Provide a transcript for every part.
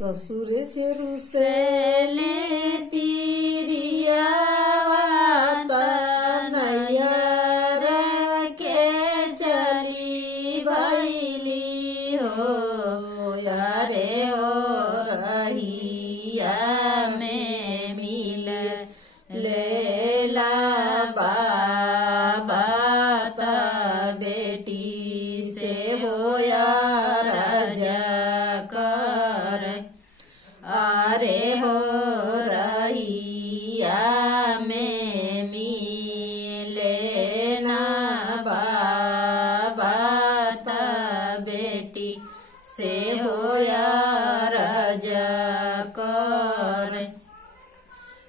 ससुर से रुसेले तिरिया नैयर के चली भैली हो यारे हो रहिया में मिल लेला बाबा ता बेटी से हो यार कर अरे हो रहिया में मिले ना बाबा ता बेटी से हो यार कर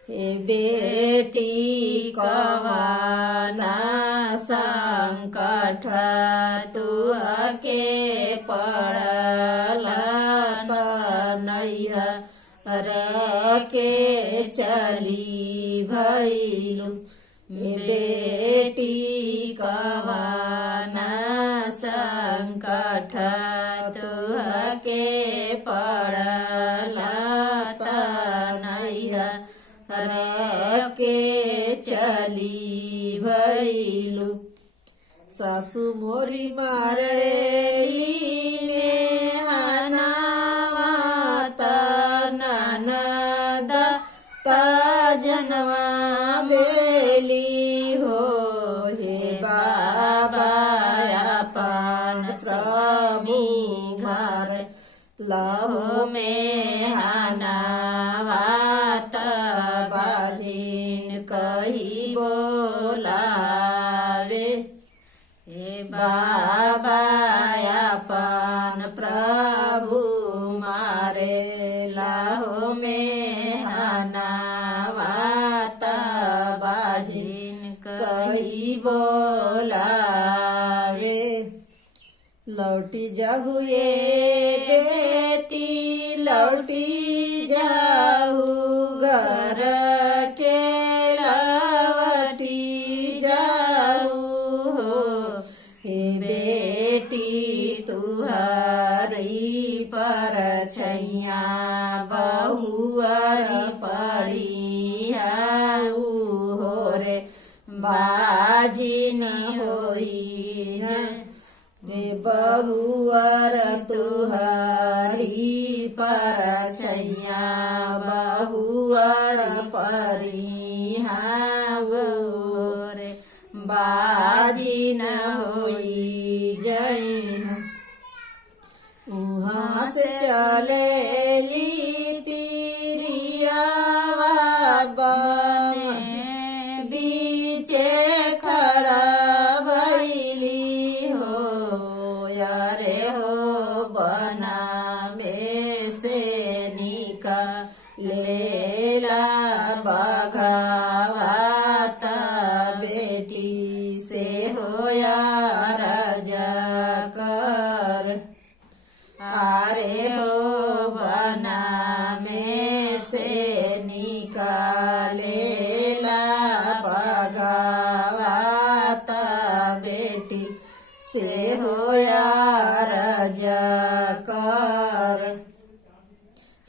हे बेटी कवाना संकट तू के पड़ला नैहर के चली भैलू बेटी कवाना संकट तू के पड़ला नैहर के चली भैलू सासु मोरी मारेली में हनावाता ननद जनवा देली हो हे बाबा अपन प्रभु घर लहो में हनावात बाजिन कही बोलावे हे बाबा अपन प्रभु मारे लाहो में हनावात बाजिन कही बोलावे लौटी जाहु ये बेटी लौटी जाहु घर के लवटी जाहु हो हे बेटी तुहरी पर छैया बहुअर पड़ी हो रे बाजिन होई है बहुअर तुहरी पर छैया बहुअर परिहाओ रे बाजिन होई जय वहाँ से चलेली तिरिया बीचे खड़ा भैली हो यारे हो बना में से निकलेला बघावात बेटी से हो यार कर आरे हो बना में से निकलेला बघावात बेटी से हो यार कर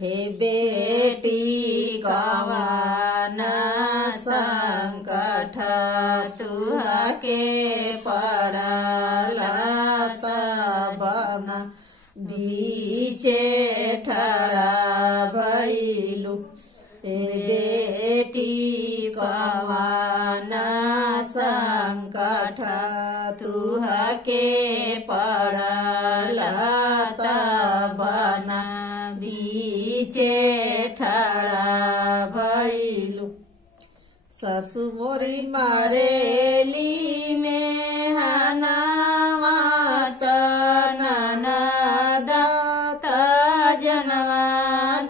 हे बेटी कवाना संकट तुह के पड़ला बन बीचे ठड़ा भैलू हे बेटी कवाना संकट तुह के पड़ला बन बीचे ठड़ा भैलू ससु मोरी मारेली में हनावात ननद जनवा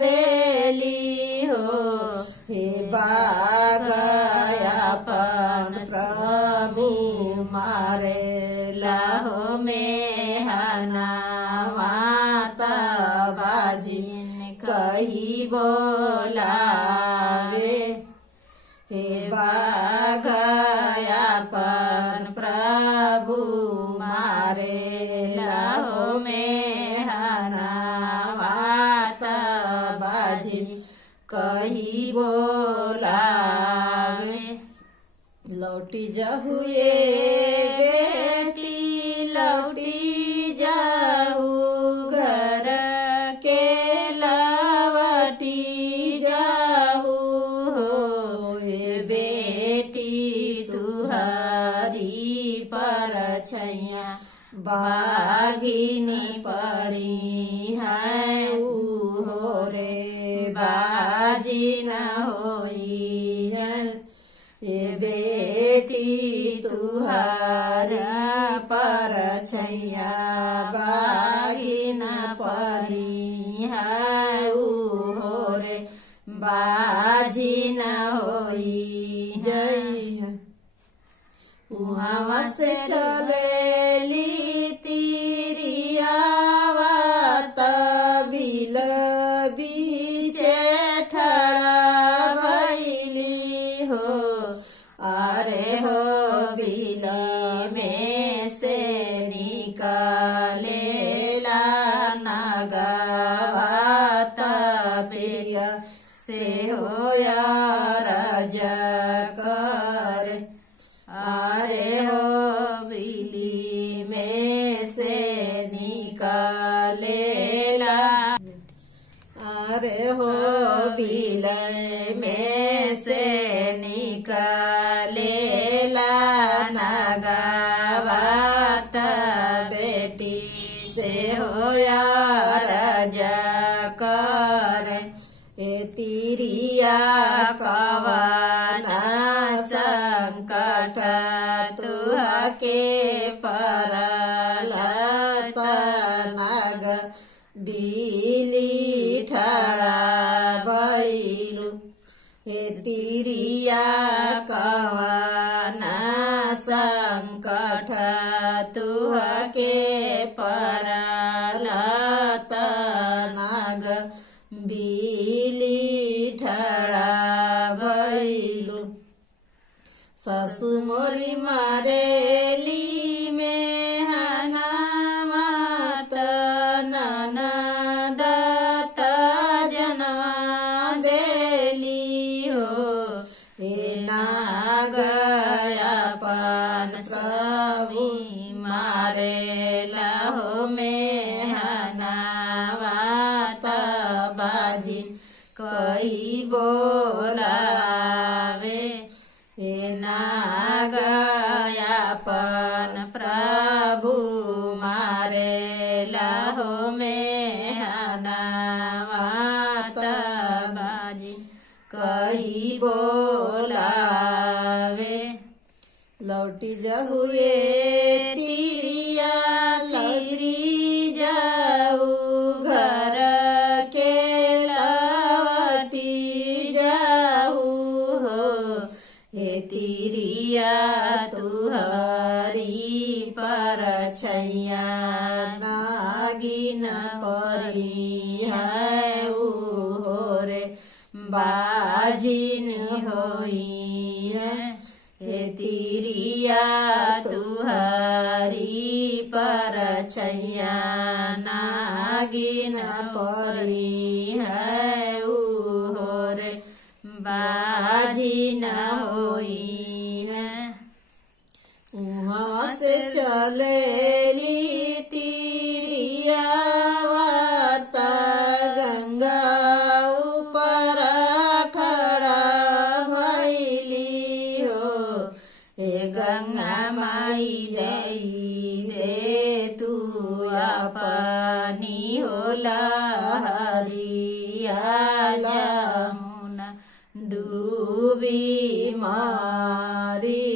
देली हो हे बाग अपन प्रभु मारे लाहो में हनावात बाजिन कही बोलावे हे बाग अपन प्रभु मारे लाहो में हनावात बाजी कही बोलावे। लौटी जाहुए बेटी लौटी जाहू घर के लवटी जाहू हे बेटी तुहरी पर छैया बाघिनी पड़ी है उहो रे बाजी न होई है। ये बेटी तुहरा पर छैया बाघिन पड़ी है उहो रे बाजी न होई जई। उहाँ से चलेली तिरियावा तबिल बीचे ठड़ा भैली हो। अरे हो बिल में से निकलेला नगवा प्रिय से हो यार कर। अरे हो बिली में से निकलेला अरे हो बिल में से निकलेला नगवात बेटी से हो यार कर। ए तिरिया कवना संकट तुहके परलत नग बिली ठड़ा भइलु। हे तिरिया कवना संकट तुहके परलत नग बिली ठड़ा भइलु। सासु मोरी मारेली में हना मात ननद त जनवा देली हो। हे नागयापन प्रभु मारेला हो में हना मात बाजी कही बोलावे। हे नागयापन प्रभु मारेला हो में हनावत बाजी कही बोलावे। लौटी जाहुए तिरिया लौटी जाऊ घर के लवटी जाऊ हो। हे तिरिया तुहरी पर छैया नागिन परी है उहो रे बाजिन होई है। हे तिरिया तुहरी पर छैया नागिन परी है उहो रे बाजी न होई है। उहाँ से चलेली तिरियावा गंगा ऊपर ठड़ा भैली हो। हे गंगा माई जई दे तू अपनी होला हरियाला डूबी मारी।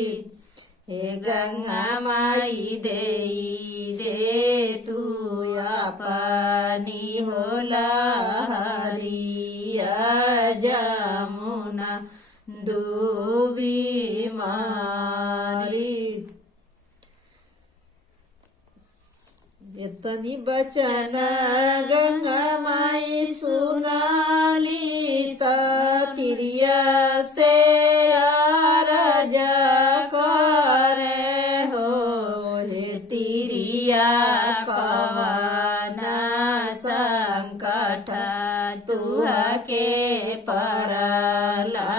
हे गंगा माई दे तू अपनी होला हरिया जमुना डूबी मारी। इतनी बचन गंगा माई सुनाली तिरिया से आरज करे हो। हे तिरिया कवना संकट तू तुहा के पड़ला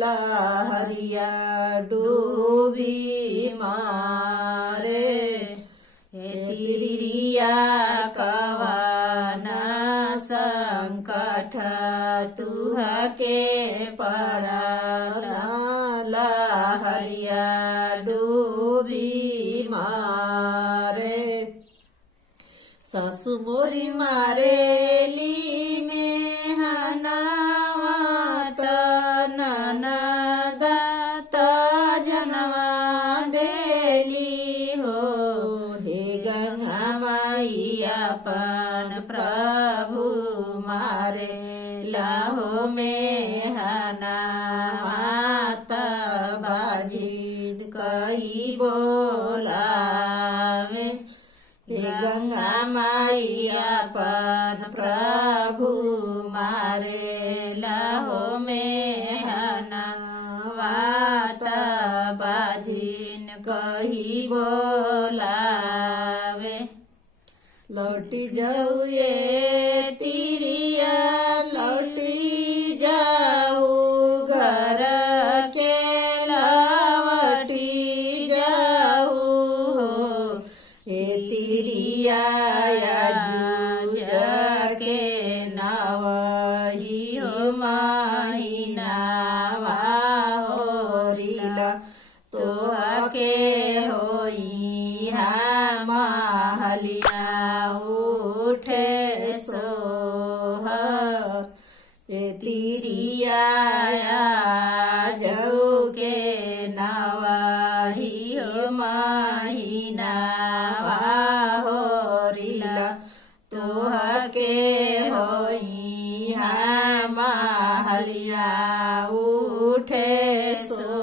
लहरिया डूबी मारे तिरिया कवाना संकट तुहा के पड़ला लहरिया डूबी मारे सासु मोरी मारेली में हनावा ननद जनवा देली हो हे गंगा माई अपन प्रभु मारे लाहो में हनावा बाजिन कही बोलावे हे गंगा माई अपन प्रभु मारे लाहो में हनावात बाजिन कही बोलावे लौटी जाऊ ये तिरिया लौटी जाऊ घर के लवटी जाऊ हो हे तिरिया जूझ के नावही हो महीनावा होरिला तोहा के होई महलिया उठे सोहर हे तिरिया जाऊ के नावही हो महीनावा होरिला तोहा के होई महलिया उठे सो